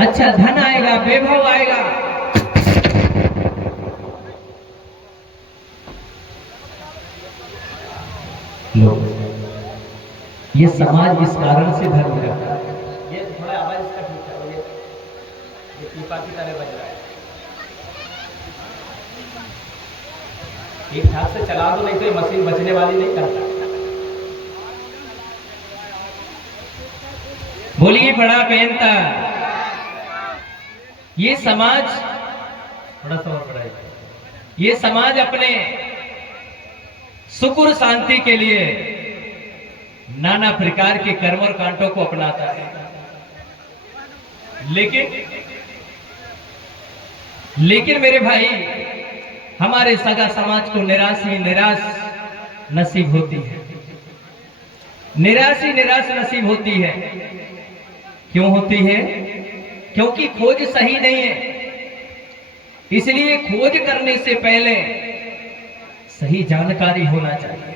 अच्छा धन आएगा, वैभव आएगा। लो, ये समाज इस कारण से धर्म करता है। ये थोड़ा आवाज इसका ठीक करो, ये पीपा की तरह बज रहा है। ठीक ठाक से चला दो, नहीं तो ये मशीन बचने वाली नहीं करता। बोलिए बड़ा बेनता। ये समाज थोड़ा सा और बढ़ाइए। ये समाज अपने सुख और शांति के लिए नाना प्रकार के कर्म और कांटों को अपनाता है, लेकिन मेरे भाई, हमारे सगा समाज को निराश ही निराश नसीब होती है। निराश ही निराश नसीब होती है। क्यों होती है? क्योंकि खोज सही नहीं है। इसलिए खोज करने से पहले सही जानकारी होना चाहिए।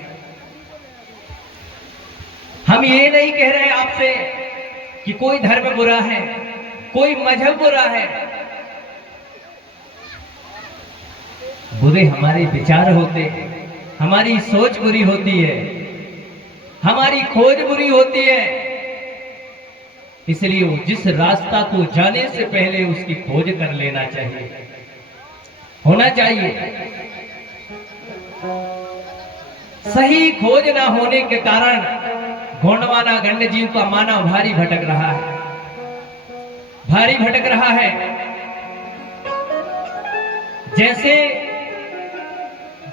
हम ये नहीं कह रहे आपसे कि कोई धर्म बुरा है, कोई मजहब बुरा है। बुरे हमारे विचार होते हैं, हमारी सोच बुरी होती है, हमारी खोज बुरी होती है। इसलिए वो जिस रास्ता को जाने से पहले उसकी खोज कर लेना चाहिए, होना चाहिए। सही खोज ना होने के कारण गोंडवाना गंड जीव का मानव भारी भटक रहा है, भारी भटक रहा है। जैसे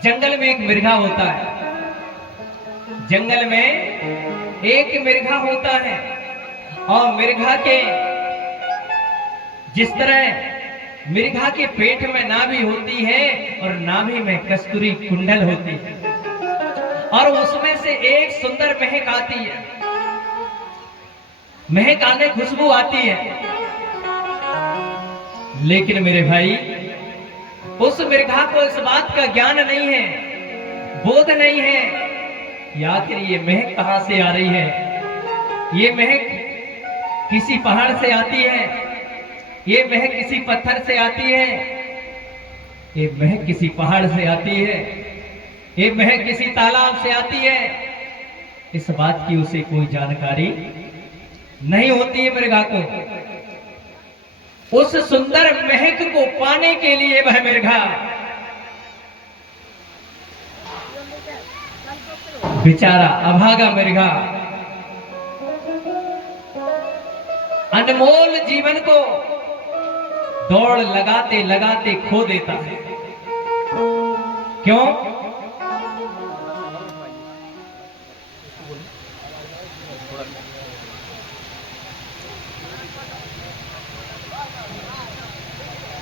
जंगल में एक मिर्गा होता है, जंगल में एक मिर्गा होता है, और मिर्गा के जिस तरह मिर्गा के पेट में नाभि होती है और नाभि में कस्तूरी कुंडल होती है, और उसमें से एक सुंदर महक आती है, महक आने खुशबू आती है। लेकिन मेरे भाई, उस मिर्गा को इस बात का ज्ञान नहीं है, बोध नहीं है कि आखिर ये महक कहां से आ रही है। ये महक किसी पहाड़ से आती है, ये महक किसी पत्थर से आती है, ये महक किसी पहाड़ से आती है, ये महक किसी तालाब से आती है। इस बात की उसे कोई जानकारी नहीं होती है मिर्गा को। उस सुंदर महक को पाने के लिए वह मिर्गा बेचारा अभागा मिर्गा अनमोल जीवन को दौड़ लगाते लगाते खो देता है। क्यों?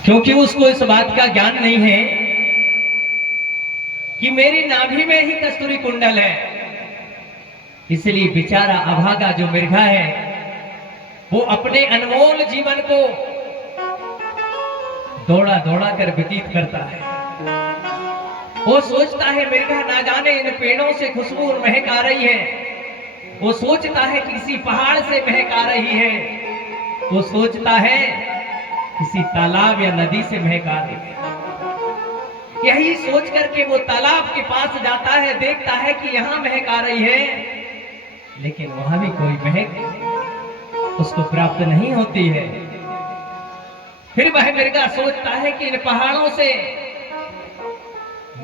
क्योंकि उसको इस बात का ज्ञान नहीं है कि मेरी नाभि में ही कस्तूरी कुंडल है। इसलिए बेचारा अभागा जो मिर्गा है, वो अपने अनमोल जीवन को दौड़ा दौड़ा कर व्यतीत करता है। वो सोचता है मिर्गा ना जाने इन पेड़ों से खुशबू और महक आ रही है, वो सोचता है किसी पहाड़ से महक आ रही है, वो सोचता है किसी तालाब या नदी से महक आ रही है। यही सोच करके वो तालाब के पास जाता है, देखता है कि यहां महक आ रही है, लेकिन वहां भी कोई महक उसको प्राप्त नहीं होती है। फिर वह मिर्गा सोचता है कि इन पहाड़ों से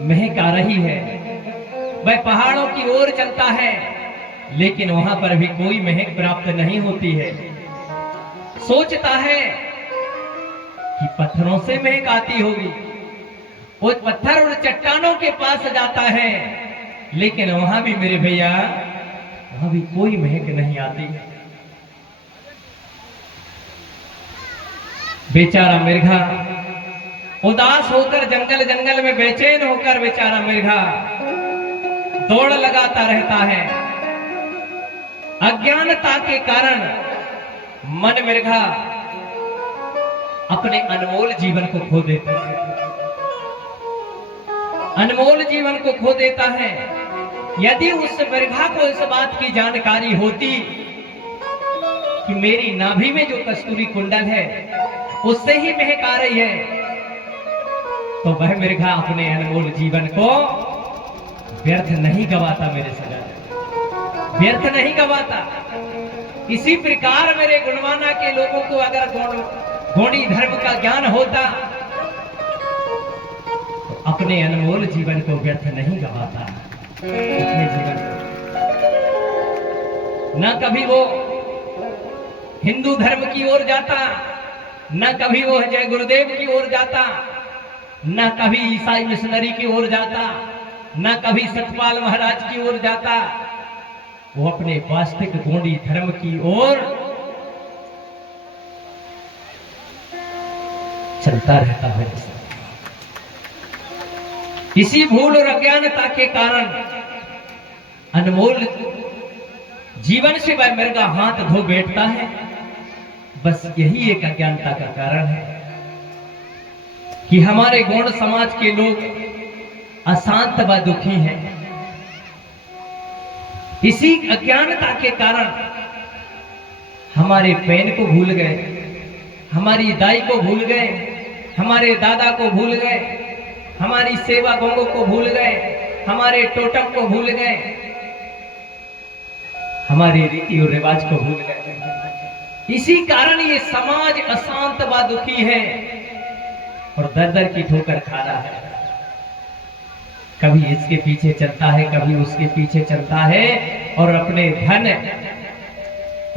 महक आ रही है। वह पहाड़ों की ओर चलता है, लेकिन वहां पर भी कोई महक प्राप्त नहीं होती है। सोचता है कि पत्थरों से महक आती होगी। वो पत्थर और चट्टानों के पास जाता है, लेकिन वहां भी मेरे भैया, वहां भी कोई महक नहीं आती। बेचारा मिर्गा उदास होकर जंगल जंगल में बेचैन होकर बेचारा मिर्गा दौड़ लगाता रहता है। अज्ञानता के कारण मन मिर्गा अपने अनमोल जीवन को खो देता है, अनमोल जीवन को खो देता है। यदि उस मिर्गा को इस बात की जानकारी होती कि मेरी नाभि में जो कस्तूरी कुंडल है उससे ही महक आ रही है, तो वह मृगा अपने अनमोल जीवन को व्यर्थ नहीं गवाता मेरे सगा, व्यर्थ नहीं गवाता। इसी प्रकार मेरे गुणवाना के लोगों को अगर गौड़ी धर्म का ज्ञान होता तो अपने अनमोल जीवन को व्यर्थ नहीं गवाता। अपने जीवन को न कभी वो हिंदू धर्म की ओर जाता, न कभी वो जय गुरुदेव की ओर जाता, न कभी ईसाई मिशनरी की ओर जाता, न कभी सतपाल महाराज की ओर जाता। वो अपने वास्तविक गौड़ी धर्म की ओर चलता रहता है। इसी भूल और अज्ञानता के कारण अनमोल जीवन से वह मृगा हाथ धो बैठता है। बस यही एक अज्ञानता का कारण है कि हमारे गौड़ समाज के लोग अशांत व दुखी हैं। इसी अज्ञानता के कारण हमारे पैन को भूल गए, हमारी दाई को भूल गए, हमारे दादा को भूल गए, हमारी सेवा गंगों को भूल गए, हमारे टोटम को भूल गए, हमारे रीति और रिवाज को भूल गए। इसी कारण ये समाज अशांत व दुखी है और दर दर की ठोकर खा रहा है। कभी इसके पीछे चलता है, कभी उसके पीछे चलता है और अपने धन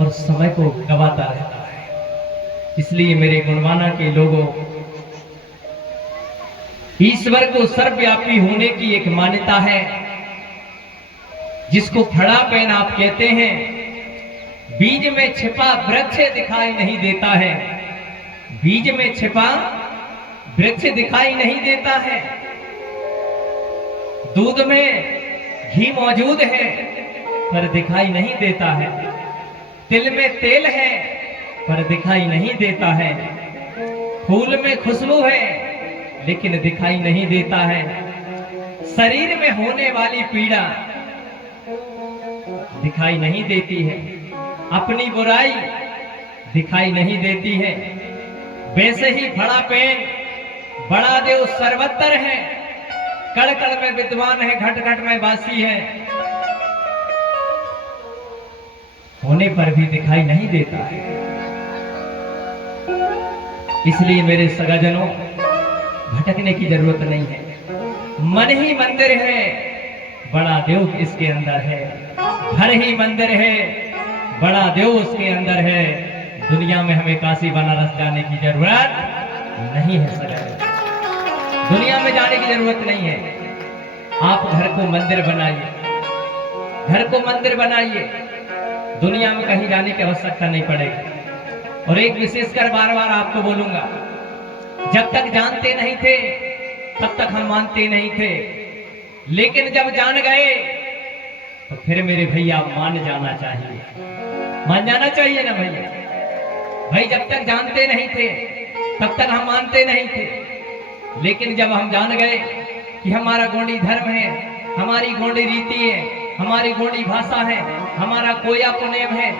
और समय को गवाता रहता है। इसलिए मेरे गुणवाना के लोगों, ईश्वर को सर्वव्यापी होने की एक मान्यता है जिसको फड़ा पैन आप कहते हैं। बीज में छिपा वृक्ष दिखाई नहीं देता है, बीज में छिपा वृक्ष दिखाई नहीं देता है। दूध में घी मौजूद है पर दिखाई नहीं देता है, तिल में तेल है पर दिखाई नहीं देता है, फूल में खुशबू है लेकिन दिखाई नहीं देता है, शरीर में होने वाली पीड़ा दिखाई नहीं देती है, अपनी बुराई दिखाई नहीं देती है। वैसे ही बड़ा पेन बड़ा देव सर्वत्र है, कड़ कड़ में विद्वान है, घट घट में वासी है, होने पर भी दिखाई नहीं देता है। इसलिए मेरे सगाजनों, भटकने की जरूरत नहीं है। मन ही मंदिर है, बड़ा देव इसके अंदर है। घर ही मंदिर है, बड़ा देव उसके अंदर है। दुनिया में हमें काशी बनारस जाने की जरूरत नहीं है सगाजनों, दुनिया में जाने की जरूरत नहीं है। आप घर को मंदिर बनाइए, घर को मंदिर बनाइए, दुनिया में कहीं जाने की आवश्यकता नहीं पड़ेगी। और एक विशेषकर बार बार आपको बोलूंगा, जब तक जानते नहीं थे तब तक हम मानते नहीं थे, लेकिन जब जान गए तो फिर मेरे भैया मान जाना चाहिए, मान जाना चाहिए ना भैया। भाई जब तक जानते नहीं थे तब तक हम मानते नहीं थे, लेकिन जब हम जान गए कि हमारा गोंडी धर्म है, हमारी गोंडी रीति है, हमारी गोंडी भाषा है, हमारा कोया पुनेम है,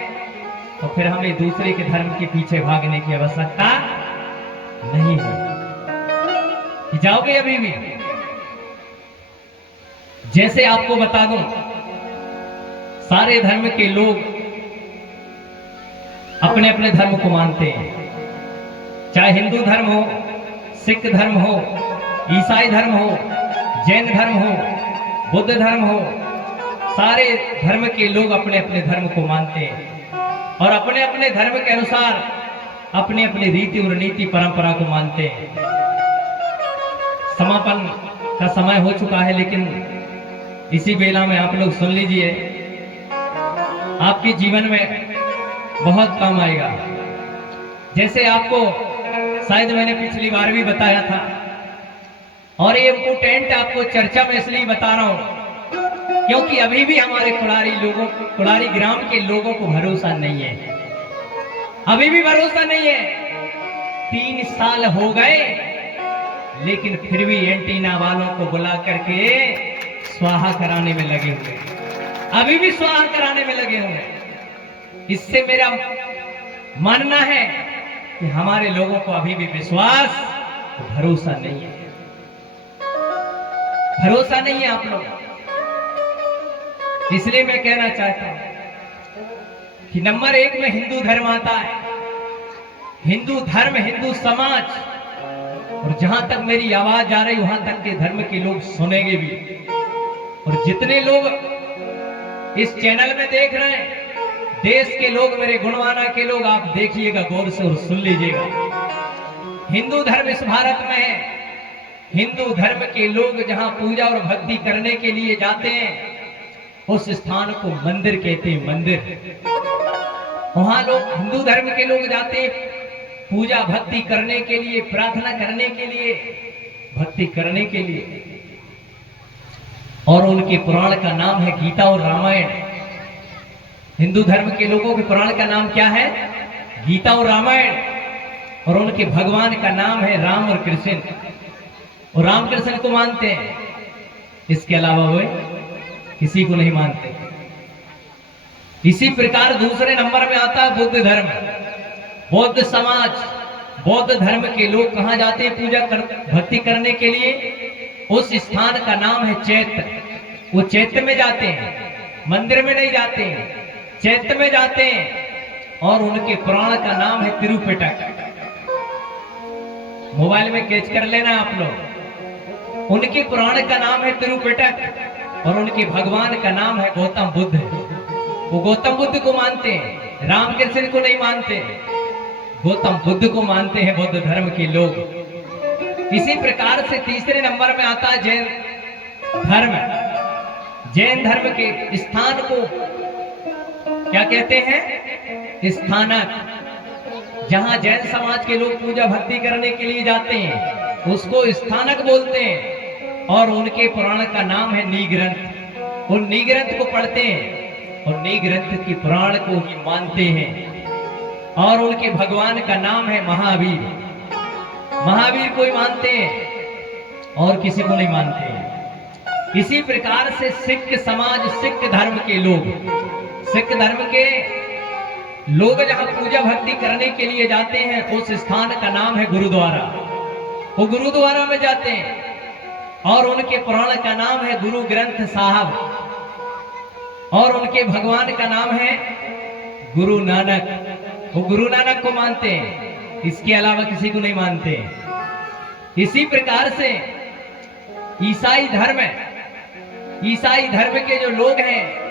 तो फिर हमें दूसरे के धर्म के पीछे भागने की आवश्यकता नहीं है। कि जाओगे अभी भी? जैसे आपको बता दूं, सारे धर्म के लोग अपने अपने धर्म को मानते हैं, चाहे हिंदू धर्म हो, सिख धर्म हो, ईसाई धर्म हो, जैन धर्म हो, बुद्ध धर्म हो, सारे धर्म के लोग अपने अपने धर्म को मानते हैं और अपने अपने धर्म के अनुसार अपने अपने रीति और नीति परंपरा को मानते हैं। समापन का समय हो चुका है, लेकिन इसी बेला में आप लोग सुन लीजिए, आपके जीवन में बहुत काम आएगा। जैसे आपको शायद मैंने पिछली बार भी बताया था, और ये इम्पोर्टेंट आपको चर्चा में इसलिए बता रहा हूं क्योंकि अभी भी हमारे कुड़ारी ग्राम के लोगों को भरोसा नहीं है, अभी भी भरोसा नहीं है। 3 साल हो गए लेकिन फिर भी एंटीना वालों को बुला करके स्वाहा कराने में लगे हुए, अभी भी स्वाहा कराने में लगे हुए। इससे मेरा मानना है कि हमारे लोगों को अभी भी विश्वास, भरोसा नहीं है। भरोसा नहीं है आप लोग। इसलिए मैं कहना चाहता हूं कि नंबर 1 में हिंदू धर्म आता है। हिंदू धर्म, हिंदू समाज, और जहां तक मेरी आवाज जा रही वहां तक के धर्म के लोग सुनेंगे भी। और जितने लोग इस चैनल में देख रहे हैं, देश के लोग, मेरे गुणवाना के लोग, आप देखिएगा गौर से और सुन लीजिएगा। हिंदू धर्म इस भारत में है। हिंदू धर्म के लोग जहां पूजा और भक्ति करने के लिए जाते हैं, उस स्थान को मंदिर कहते हैं। मंदिर, वहां लोग, हिंदू धर्म के लोग जाते हैं पूजा भक्ति करने के लिए, प्रार्थना करने के लिए, भक्ति करने के लिए। और उनके पुराण का नाम है गीता और रामायण। हिंदू धर्म के लोगों के पुराण का नाम क्या है? गीता और रामायण। और उनके भगवान का नाम है राम और कृष्ण। और राम कृष्ण को मानते हैं, इसके अलावा वे किसी को नहीं मानते। इसी प्रकार दूसरे नंबर में आता है बुद्ध धर्म, बौद्ध समाज। बौद्ध धर्म के लोग कहां जाते हैं पूजा भक्ति करने के लिए? उस स्थान का नाम है चैत्य। वो चैत्य में जाते हैं, मंदिर में नहीं जाते हैं, चैत्य में जाते हैं। और उनके पुराण का नाम है तिरुपिटक। मोबाइल में कैच कर लेना आप लोग। उनके पुराण का नाम है तिरुपिटक और उनके भगवान का नाम है गौतम बुद्ध। वो गौतम बुद्ध को मानते हैं, रामकृष्ण को नहीं मानते, गौतम बुद्ध को मानते हैं बौद्ध धर्म के लोग। इसी प्रकार से तीसरे नंबर में आता है जैन धर्म। जैन धर्म के स्थान को क्या कहते हैं? स्थानक। जहां जैन समाज के लोग पूजा भक्ति करने के लिए जाते हैं उसको स्थानक बोलते हैं। और उनके पुराण का नाम है नीग्रंथ। उन नीग्रंथ को पढ़ते हैं और नीग्रंथ के पुराण को ही मानते हैं। और उनके भगवान का नाम है महावीर। महावीर को ही मानते हैं और किसी को नहीं मानते हैं। इसी प्रकार से सिख समाज, सिख धर्म के लोग, सिख धर्म के लोग जहां पूजा भक्ति करने के लिए जाते हैं उस स्थान का नाम है गुरुद्वारा। वो गुरुद्वारा में जाते हैं और उनके पुराण का नाम है गुरु ग्रंथ साहब। और उनके भगवान का नाम है गुरु नानक। वो गुरु नानक को मानते हैं, इसके अलावा किसी को नहीं मानते। इसी प्रकार से ईसाई धर्म है। ईसाई धर्म के जो लोग हैं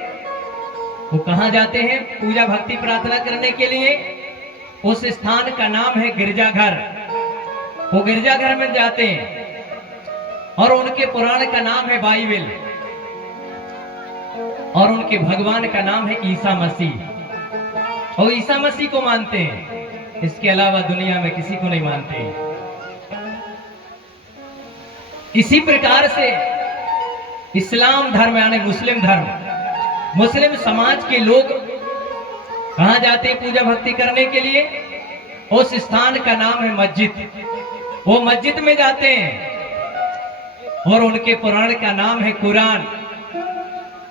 वो कहां जाते हैं पूजा भक्ति प्रार्थना करने के लिए? उस स्थान का नाम है गिरजाघर। वो गिरजाघर में जाते हैं और उनके पुराण का नाम है बाइबल। और उनके भगवान का नाम है ईसा मसीह। और ईसा मसीह को मानते हैं, इसके अलावा दुनिया में किसी को नहीं मानते। इसी प्रकार से इस्लाम धर्म यानी मुस्लिम धर्म, मुस्लिम समाज के लोग कहां जाते हैं पूजा भक्ति करने के लिए? उस स्थान का नाम है मस्जिद। वो मस्जिद में जाते हैं और उनके पुराण का नाम है कुरान।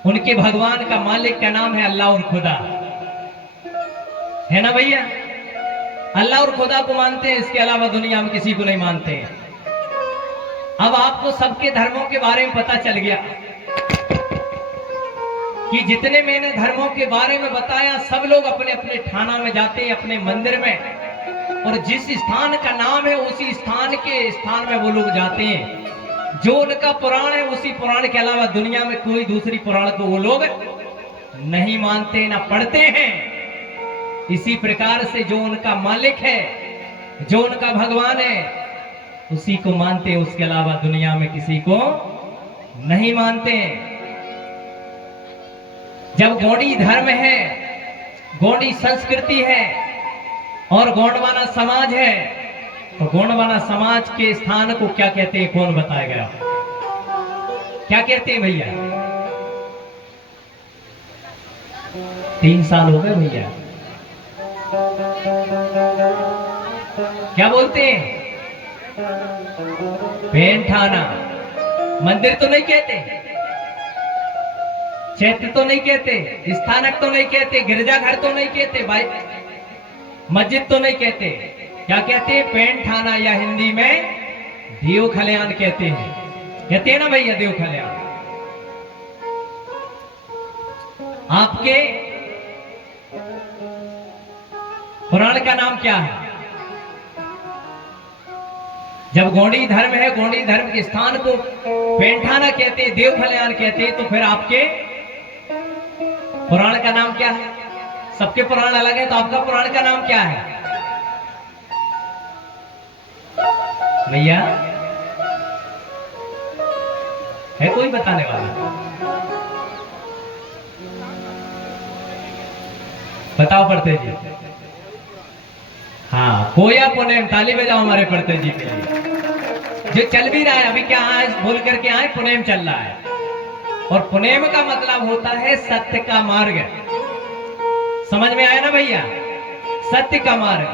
उनके भगवान का मालिक का नाम है अल्लाह और खुदा, है ना भैया? अल्लाह और खुदा को मानते हैं, इसके अलावा दुनिया में किसी को नहीं मानते हैं। अब आपको सबके धर्मों के बारे में पता चल गया कि जितने मैंने धर्मों के बारे में बताया सब लोग अपने अपने थाना में जाते हैं, अपने मंदिर में, और जिस स्थान का नाम है उसी स्थान में वो लोग जाते हैं। जो उनका पुराण है उसी पुराण के अलावा दुनिया में कोई दूसरी पुराण को वो लोग नहीं मानते, ना पढ़ते हैं। इसी प्रकार से जो उनका मालिक है, जो उनका भगवान है, उसी को मानते हैं, उसके अलावा दुनिया में किसी को नहीं मानते हैं। जब गौड़ी धर्म है, गौड़ी संस्कृति है और गोंडवाना समाज है, तो गोंडवाना समाज के स्थान को क्या कहते हैं? कौन बताएगा? क्या कहते हैं भैया? 3 साल हो गए भैया, क्या बोलते हैं? पेंठाना। मंदिर तो नहीं कहते, चैत्य तो नहीं कहते, स्थानक तो नहीं कहते, गिरजाघर तो नहीं कहते भाई। मस्जिद तो नहीं कहते, क्या कहते हैं? पेंट थाना, या हिंदी में देव खलियान कहते हैं ना भैया, देव खलियान। आपके पुराण का नाम क्या है? जब गोंडी धर्म है, गोंडी धर्म के स्थान को पेंठाना कहते, देव खलियान कहते, तो फिर आपके पुराण का नाम क्या है? सबके पुराण अलग है, तो आपका पुराण का नाम क्या है भैया? है कोई बताने वाला? बताओ पढ़ते जी। हाँ, कोया पुनेम, ताली बजाओ हमारे पढ़ते जी के लिए। जो चल भी रहा है अभी, क्या आज बोल करके आए, पुनेम चल रहा है। और पुनेम का मतलब होता है सत्य का मार्ग। समझ में आया ना भैया? सत्य का मार्ग।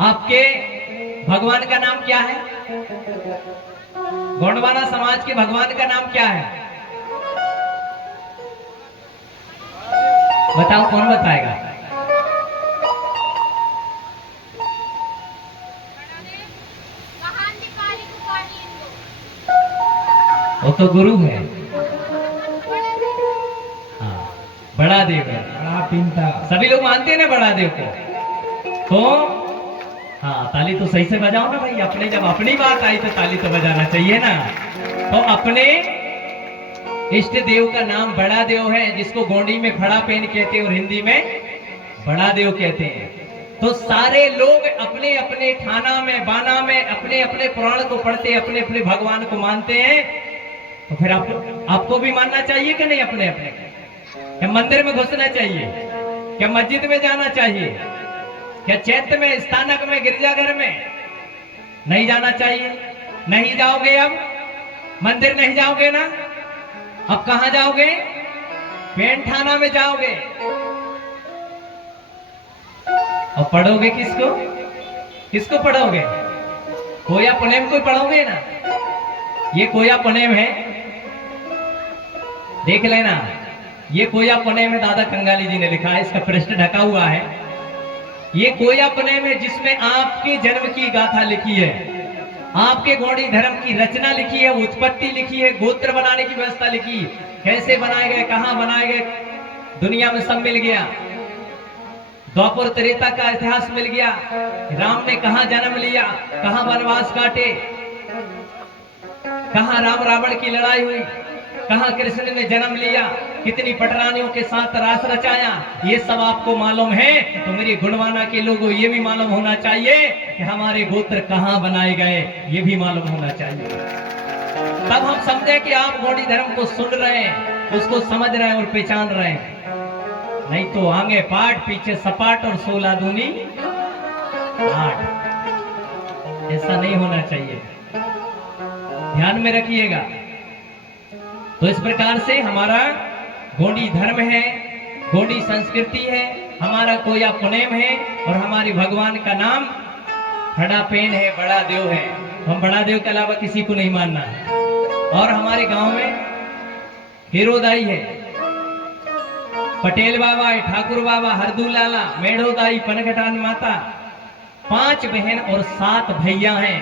आपके भगवान का नाम क्या है? गोंडवाना समाज के भगवान का नाम क्या है? बताओ, कौन बताएगा? वो तो गुरु है। हाँ, बड़ा देव है, बड़ा पिंटा, सभी लोग मानते हैं ना बड़ा देव को। तो हाँ, ताली तो सही से बजाओ ना भाई। अपने जब अपनी बात आई तो ताली तो बजाना चाहिए ना। तो अपने इष्ट देव का नाम बड़ा देव है, जिसको गोंडी में खड़ा पेन कहते हैं और हिंदी में बड़ा देव कहते हैं। तो सारे लोग अपने अपने थाना में, बाना में अपने अपने पुराण को पढ़ते, अपने अपने भगवान को मानते हैं। तो फिर आपको भी मानना चाहिए कि नहीं? अपने अपने क्या मंदिर में घुसना चाहिए? क्या मस्जिद में जाना चाहिए? क्या चैत्य में, स्थानक में, गिरजाघर में नहीं जाना चाहिए? नहीं जाओगे? अब मंदिर नहीं जाओगे ना? अब कहां जाओगे? पेंट थाना में जाओगे। और पढ़ोगे किसको? किसको पढ़ोगे? कोया पुनेम को पढ़ोगे ना? ये कोया पुनेम है, देख लेना। ये कोया पुनेम है, दादा कंगाली जी ने लिखा है, इसका पृष्ठ ढका हुआ है। ये कोया पुनेम है जिसमें आपके जन्म की गाथा लिखी है, आपके गोंडी धर्म की रचना लिखी है, उत्पत्ति लिखी है, गोत्र बनाने की व्यवस्था लिखी, कैसे बनाए गए, कहां बनाए गए, दुनिया में सब मिल गया। द्वापर त्रेता का इतिहास मिल गया। राम ने कहां जन्म लिया, कहां वनवास काटे, कहां राम रावण की लड़ाई हुई, कहां कृष्ण ने जन्म लिया, कितनी पटरानियों के साथ रास रचाया, ये सब आपको मालूम है। तो मेरे गुणवाना के लोगों, ये भी मालूम होना चाहिए कि हमारे गोत्र कहां बनाए गए, ये भी मालूम होना चाहिए। तब हम समझे कि आप गोंडी धर्म को सुन रहे हैं, उसको समझ रहे हैं और पहचान रहे हैं। नहीं तो आगे पाठ, पीछे सपाट और 16 दूनी 8। ऐसा नहीं होना चाहिए, ध्यान में रखिएगा। तो इस प्रकार से हमारा गोंडी धर्म है, गोंडी संस्कृति है, हमारा कोया पुनेम है, और हमारे भगवान का नाम खड़ा पेन है, बड़ा देव है। हम बड़ा देव के अलावा किसी को नहीं मानना है। और हमारे गांव में हीरोदाई है, पटेल बाबा है, ठाकुर बाबा, हरदू लाला, मेढ़ोदाई, पनघटान माता, 5 बहन और 7 भैया हैं,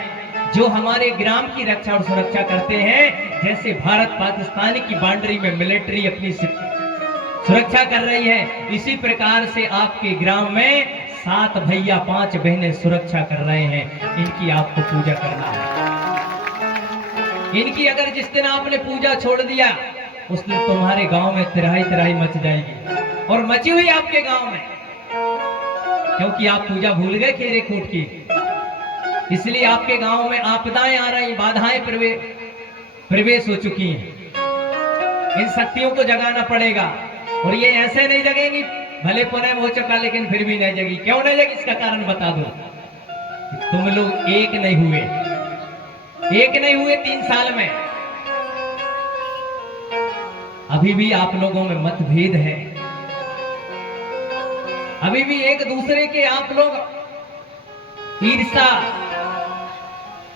जो हमारे ग्राम की रक्षा और सुरक्षा करते हैं। जैसे भारत पाकिस्तान की बाउंड्री में मिलिट्री अपनी सुरक्षा कर रही है, इसी प्रकार से आपके ग्राम में 7 भैया 5 बहनें सुरक्षा कर रहे हैं। इनकी आपको पूजा करना है। इनकी अगर जिस दिन आपने पूजा छोड़ दिया, उस दिन तुम्हारे गांव में तिराही तिराही मच जाएगी, और मची हुई आपके गांव में, क्योंकि आप पूजा भूल गए खेरे कूट की। इसलिए आपके गांव में आपदाएं आ रही, बाधाएं प्रवेश हो चुकी हैं। इन शक्तियों को जगाना पड़ेगा, और ये ऐसे नहीं जगेंगी। भले पुनः हो चुका, लेकिन फिर भी नहीं जगी। क्यों नहीं जगी, इसका कारण बता दो। तुम लोग एक नहीं हुए 3 साल में। अभी भी आप लोगों में मतभेद है, अभी भी एक दूसरे के आप लोग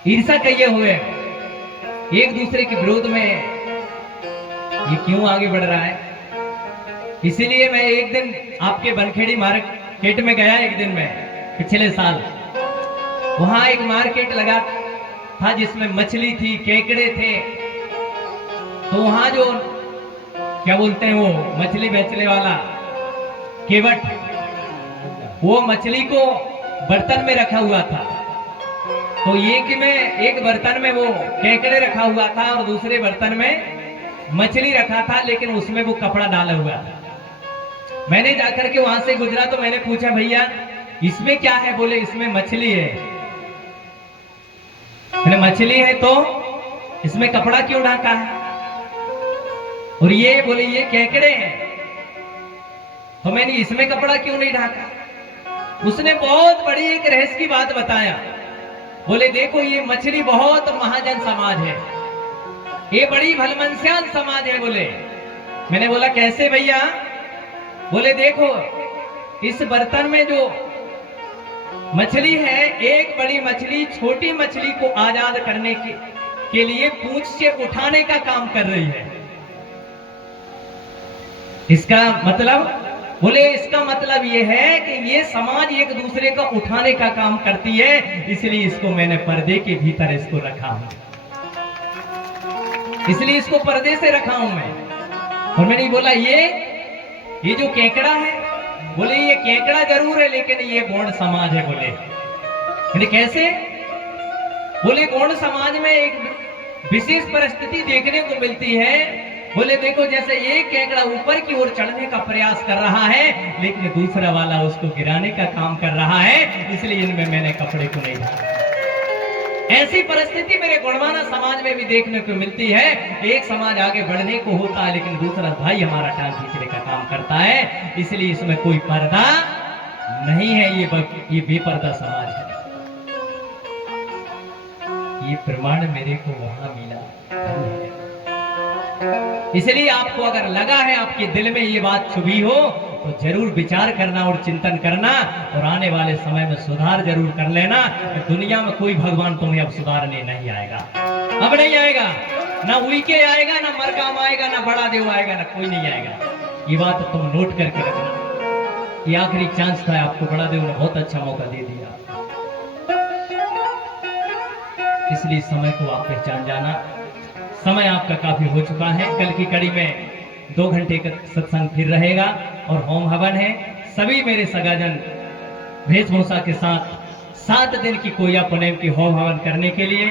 ईर्षा किए हुए, एक दूसरे के विरोध में। ये क्यों आगे बढ़ रहा है? इसीलिए मैं एक दिन आपके बनखेड़ी मार्ग मार्केट में गया एक दिन में पिछले साल। वहां एक मार्केट लगा था जिसमें मछली थी, केकड़े थे। तो वहां जो क्या बोलते हैं वो मछली बेचने वाला केवट, वो मछली को बर्तन में रखा हुआ था। तो एक बर्तन में वो केकड़े रखा हुआ था और दूसरे बर्तन में मछली रखा था, लेकिन उसमें वो कपड़ा डाला हुआ था। मैंने जाकर के वहां से गुजरा तो मैंने पूछा, भैया इसमें क्या है? बोले इसमें मछली है। मैंने मछली है तो इसमें कपड़ा क्यों ढका है? और ये बोले ये केकड़े हैं। तो मैंने इसमें कपड़ा क्यों नहीं ढका? उसने बहुत बड़ी एक रहस्य की बात बताया। बोले देखो ये मछली बहुत महाजन समाज है, ये बड़ी भलमनस्यान समाज है। बोले, मैंने बोला कैसे भैया? बोले देखो इस बर्तन में जो मछली है, एक बड़ी मछली छोटी मछली को आजाद करने के लिए पूंछ से उठाने का काम कर रही है। इसका मतलब, बोले इसका मतलब ये है कि ये समाज एक दूसरे का उठाने का काम करती है, इसलिए इसको मैंने पर्दे के भीतर इसको रखा हूं, इसलिए इसको पर्दे से रखा हूं मैं। और मैंने बोला ये जो केकड़ा है, बोले ये केकड़ा जरूर है लेकिन ये गौड़ समाज है। बोले कैसे? बोले गौड़ समाज में एक विशेष परिस्थिति देखने को मिलती है। बोले देखो जैसे ये केकड़ा ऊपर की ओर चढ़ने का प्रयास कर रहा है, लेकिन दूसरा वाला उसको गिराने का काम कर रहा है, इसलिए इनमें मैंने कपड़े को नहीं ढका। ऐसी परिस्थिति मेरे गुणवाना समाज में भी देखने को मिलती है। एक समाज आगे बढ़ने को होता है लेकिन दूसरा भाई हमारा टांग खींचने का काम करता है, इसलिए इसमें कोई पर्दा नहीं है। ये बेपर्दा समाज है। ये प्रमाण मेरे को वहां मिला। इसलिए आपको अगर लगा है, आपके दिल में ये बात छुपी हो, तो जरूर विचार करना और चिंतन करना और आने वाले समय में सुधार जरूर कर लेना। दुनिया में कोई भगवान तुम्हें अब सुधारने नहीं आएगा, अब नहीं आएगा। ना उइके आएगा, ना मरकाम आएगा, ना बड़ा देव आएगा, ना कोई नहीं आएगा। ये बात तुम नोट करके रखना। ये आखिरी चांस था, आपको बड़ा देव ने बहुत अच्छा मौका दे दिया, इसलिए समय को आप पहचान जाना। समय आपका काफी हो चुका है। कल की कड़ी में 2 घंटे का सत्संग फिर रहेगा और होम हवन है। सभी मेरे सगाजन वेशभूषा के साथ 7 दिन की कोया पुनेम की होम हवन करने के लिए